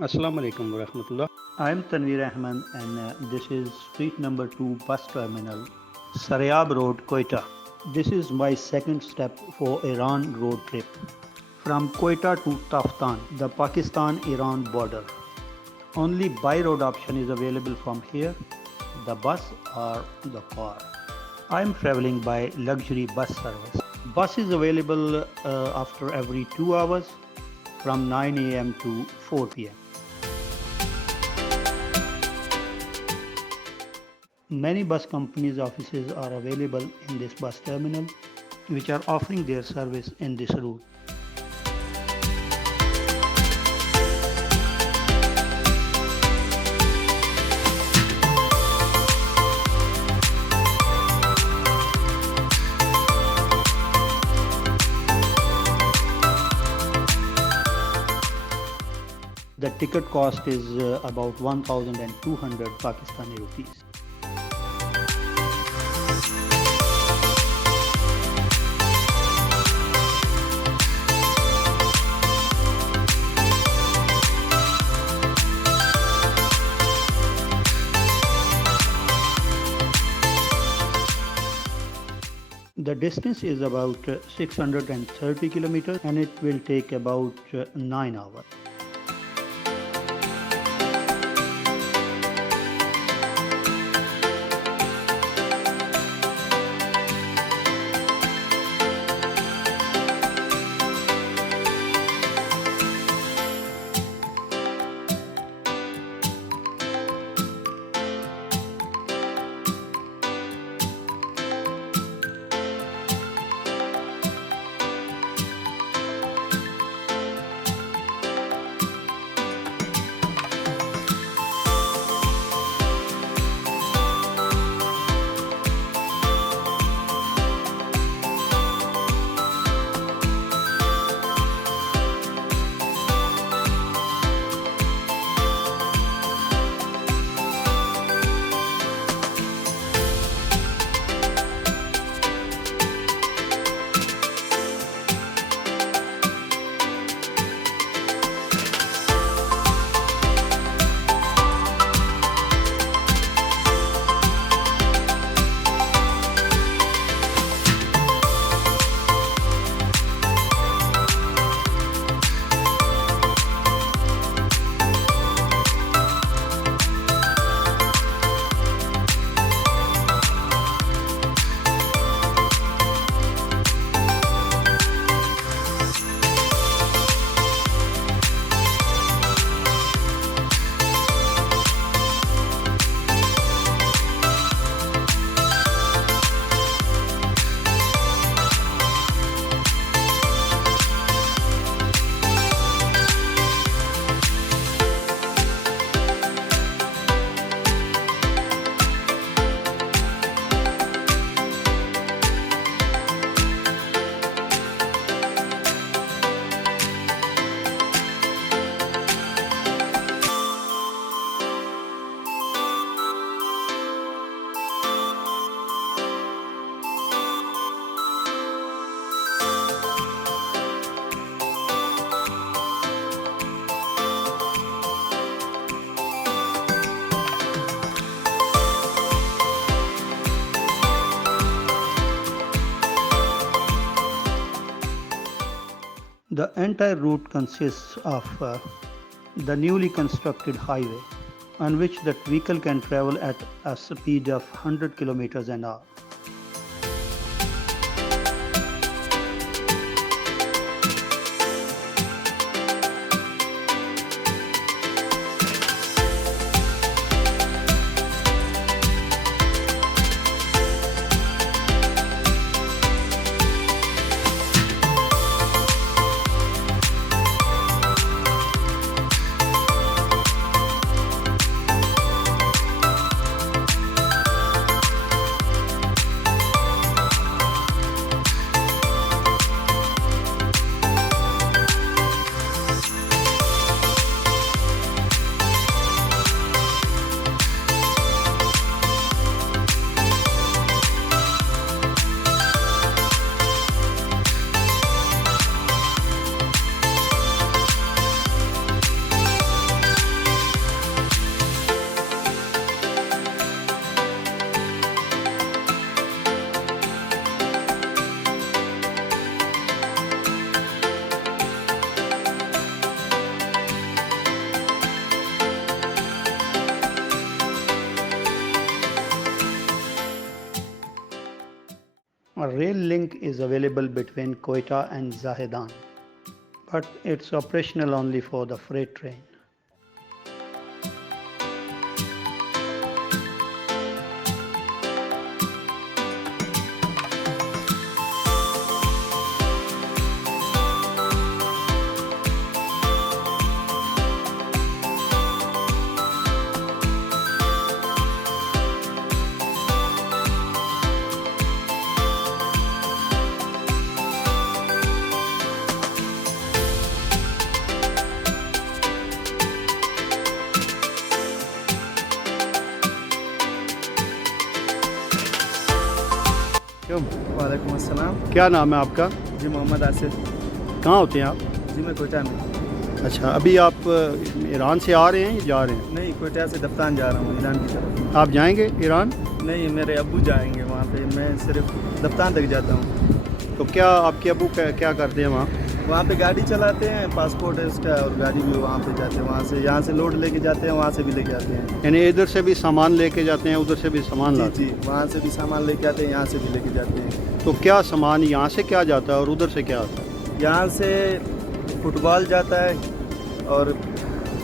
Assalamu alaikum wa rahmatullah. I am Tanveer Ahmed and this is street number 2 bus terminal, Saryab Road, Quetta. This is my second step for Iran road trip from Quetta to Taftan, the Pakistan-Iran border. Only by road option is available from here, the bus or the car. I am traveling by luxury bus service. Bus is available after every 2 hours from 9 a.m. to 4 p.m. Many bus companies' offices are available in this bus terminal, which are offering their service in this route. The ticket cost is about 1,200 Pakistani rupees. The distance is about 630 kilometers and it will take about 9 hours. The entire route consists of the newly constructed highway on which the vehicle can travel at a speed of 100 kilometers an hour. A rail link is available between Quetta and Zahedan, but it's operational only for the freight train. वालेकुम अस्सलाम। क्या नाम है आपका? जी मोहम्मद आसिफ। कहाँ होते हैं आप? जी मैं कोयटा में। अच्छा, अभी आप ईरान से आ रहे हैं या जा रहे हैं? नहीं, कोयटा से दफ्तान जा रहा हूँ ईरान की तरफ। आप जाएंगे ईरान? नहीं, मेरे अब्बू जाएंगे वहाँ पे, मैं सिर्फ दफ्तान तक जाता हूँ। तो क्या आपके अबू क्या करते हैं वहाँ? वहाँ पे गाड़ी चलाते हैं, पासपोर्ट है उसका, और गाड़ी भी वहाँ पे जाते हैं। वहाँ से यहाँ से लोड लेके जाते हैं, वहाँ से भी लेके आते हैं। यानी इधर से भी सामान लेके जाते हैं, उधर से भी सामान लाते जी, वहाँ से भी सामान लेके आते हैं, यहाँ से भी लेके जाते हैं। हैं। तो क्या सामान यहाँ से क्या जाता है और उधर से क्या आता है? यहाँ से फुटबॉल जाता है और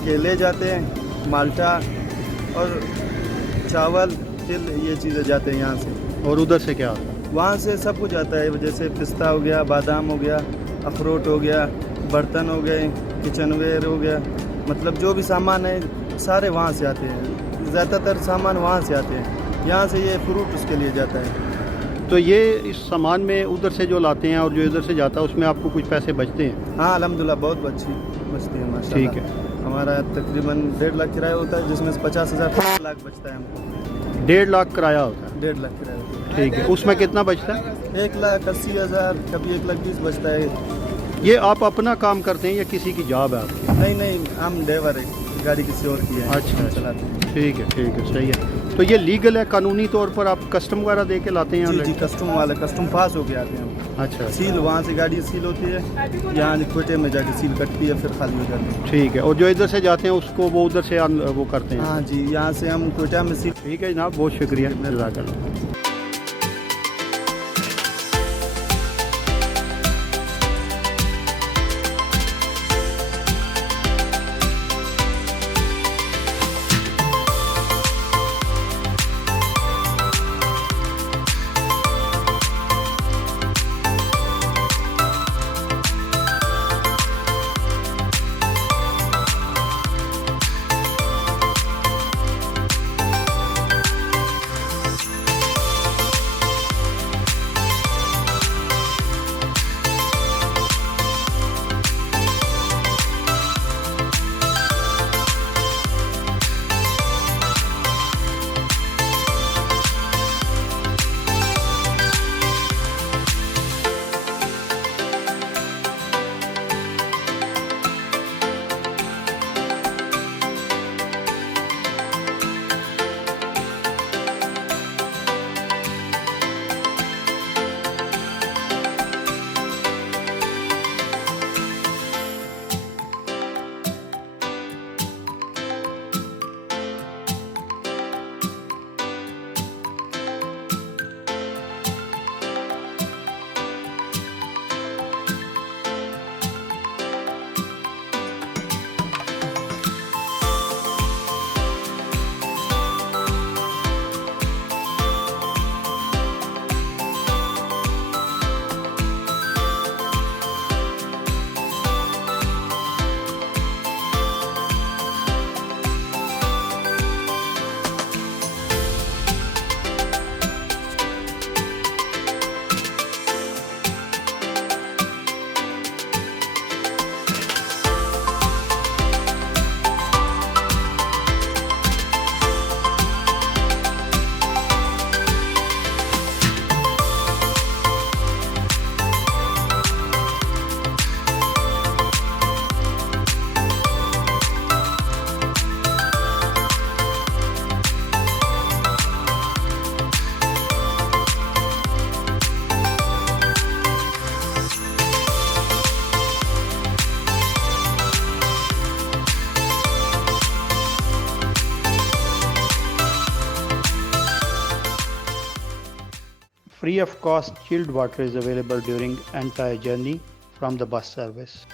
केले जाते हैं, माल्टा और चावल, तिल, ये चीज़ें जाते हैं यहाँ से। और उधर से क्या आता है? वहाँ से सब कुछ आता है, जैसे पिस्ता हो गया, बादाम हो गया, अखरोट हो गया, बर्तन हो गए, किचनवेयर हो गया, मतलब जो भी सामान है सारे वहाँ से आते हैं। ज़्यादातर सामान वहाँ से आते हैं। यहाँ से ये फ्रूट उसके लिए जाता है। तो ये इस सामान में उधर से जो लाते हैं और जो इधर से जाता है उसमें आपको कुछ पैसे बचते हैं? हाँ अल्हम्दुलिल्लाह, बहुत बचती है माशाल्लाह। ठीक है। हमारा तकरीबन 1.5 लाख किराया होता है, जिसमें से 50,000 1 लाख बचता है हमको। 1.5 लाख किराया होता है? 1.5 लाख किराया होता ठीक है। उसमें कितना बचता है? है। 1,80,000, कभी 1,20,000 बचता है। ये आप अपना काम करते हैं या किसी की जॉब है आपकी? नहीं, हम ड्राइवर है, गाड़ी किसी और की है। अच्छा, चलाते हैं। ठीक है, सही है। तो ये लीगल है, कानूनी तौर पर आप कस्टम वगैरह दे के लाते हैं? जी, कस्टम वाले, कस्टम पास होके आते हैं हम। अच्छा, सील वहाँ से गाड़ी सील होती है, यहाँ कोयटे में जाके सील कटती है, फिर खाली हो जाती है। ठीक है। और जो इधर से जाते हैं उसको वो उधर से वो करते हैं? हाँ जी, यहाँ से हम कोयटा में सील। ठीक है जनाब, बहुत शुक्रिया, जज़ाकल्लाह। of cost chilled water is available during entire journey from the bus service.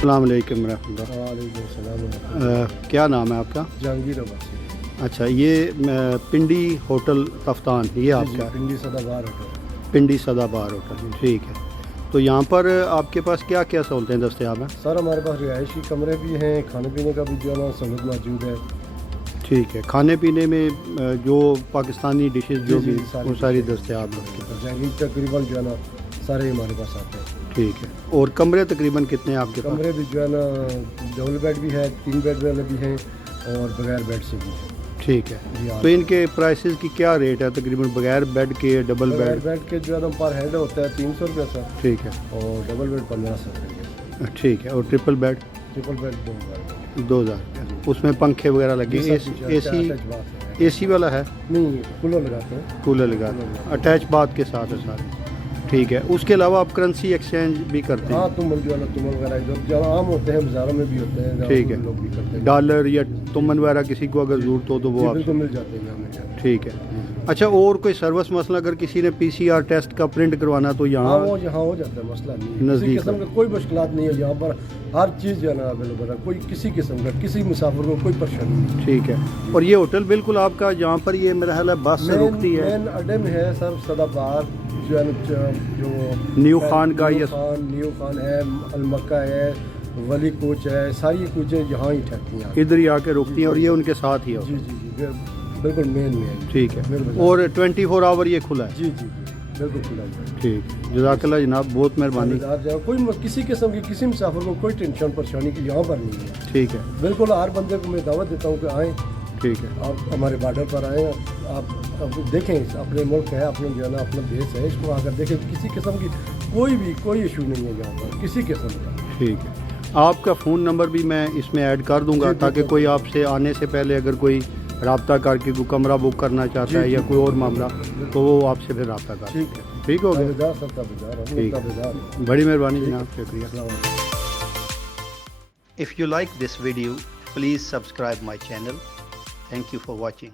अस्सलाम वालेकुम रहमतुल्लाह। क्या नाम है आपका? जहांगीर अब्बासी। अच्छा, ये पिंडी होटल कफ्तान ये आपका? पिंडी सदाबहार होटल। पिंडी सदाबहार होटल, ठीक है। तो यहाँ पर आपके पास क्या क्या सहूलतें दस्तयाब हैं? सर हमारे पास रिहायशी कमरे भी हैं, खाने पीने का भी जो है ना सहूलत मौजूद है। ठीक है, खाने पीने में जो पाकिस्तानी डिशेस जो भी वो सारी दस्तयाब हैं? जहांगीर तकरीबन जो है ना सारे हमारे पास आते हैं। ठीक है। और कमरे तकरीबन कितने हैं आपके पास? कमरे भी जो है ना डबल बेड भी है, 3 बेड वाले भी हैं और बगैर बेड से भी हैं। ठीक है। जी हाँ। तो इनके प्राइसेस की क्या रेट है तकरीबन बगैर बेड के डबल बेड? बेड के जो है ना पर हेड होता है 300 रुपये सर, ठीक है, और डबल बेड 1500 रुपये, ठीक है। और ट्रिपल बेड ट्रिपल बेड 2000। 2000। उसमें पंखे वगैरह लगे, एसी वाला है? नहीं, कूलर लगाते हैं। कूलर लगाते हैं, अटैच बाथ के साथ है सारे, ठीक है। उसके अलावा आप करेंसी एक्सचेंज भी करते हैं? हाँ, तुमन जो है ना, तुमन वगैरह इधर जो आम होते हैं बाज़ारों में भी होते हैं, ठीक है। लोग भी करते हैं। डॉलर या तुमन वगैरह किसी को अगर ज़रूरत हो तो वो जी, आप, बिल्कुल मिल जाते हैं हमें। ठीक है। अच्छा, और कोई सर्विस मसला अगर किसी ने PCR टेस्ट का प्रिंट करवाना तो हाँ, यहाँ वो यहाँ हो जाता है, मसला नहीं है। किसी नज़दीक किस्म का कोई मुश्किलात नहीं है, यहाँ पर हर चीज़ जो है ना अवेलेबल है, कोई किसी किस्म का किसी मुसाफिर को कोई परेशानी नहीं। ठीक है। और ये होटल बिल्कुल आपका जहाँ पर ये मेरा ख्याल है बस से रुकती है, मेन अड्डे में है सर, सदाबहार जो है ना, जो न्यू खान का ये न्यू खान है, अलमक्का है, वली कोच है, सारी कोचें यहाँ ही ठहरती हैं। इधर ही आके रुकती हैं और ये उनके साथ ही जी होता जी जी, बिल्कुल मेन में है। ठीक है। बिल्कुल। और 24 आवर ये खुला है? जी जी जी, बिल्कुल खुला हुआ है। ठीक, जज़ाकल्लाह जनाब, बहुत मेहरबानी। आप जाओ, कोई किसी किस्म की किसी मुसाफिर को कोई टेंशन परेशानी की यहाँ पर नहीं है। ठीक है, बिल्कुल हर बंदे को मैं दावत देता हूँ कि आएँ, ठीक है, आप हमारे बॉर्डर पर आएँ, आप देखें, अपने मुल्क है, अपना जो है ना अपना देश है, इसको आकर देखें। किसी किस्म की कोई इशू नहीं है यहाँ पर, किसी किस्म का। ठीक है। आपका फ़ोन नंबर भी मैं इसमें ऐड कर दूंगा जी, ताकि बिल्कुल। कोई आपसे आने से पहले अगर कोई रब्ता करके कोई कमरा बुक करना चाहता जी, है या जी, कोई और बिल्कुल, मामला, बिल्कुल। तो वो आपसे फिर रब्ता कर। ठीक है, ठीक हो गया? ताबेदार सर, ताबेदार, हम ठीक। ताबेदार। बड़ी मेहरबानी जनाब, शुक्रिया। अस्सलाम वालेकुम। If you like this video, please subscribe my channel. Thank you for watching.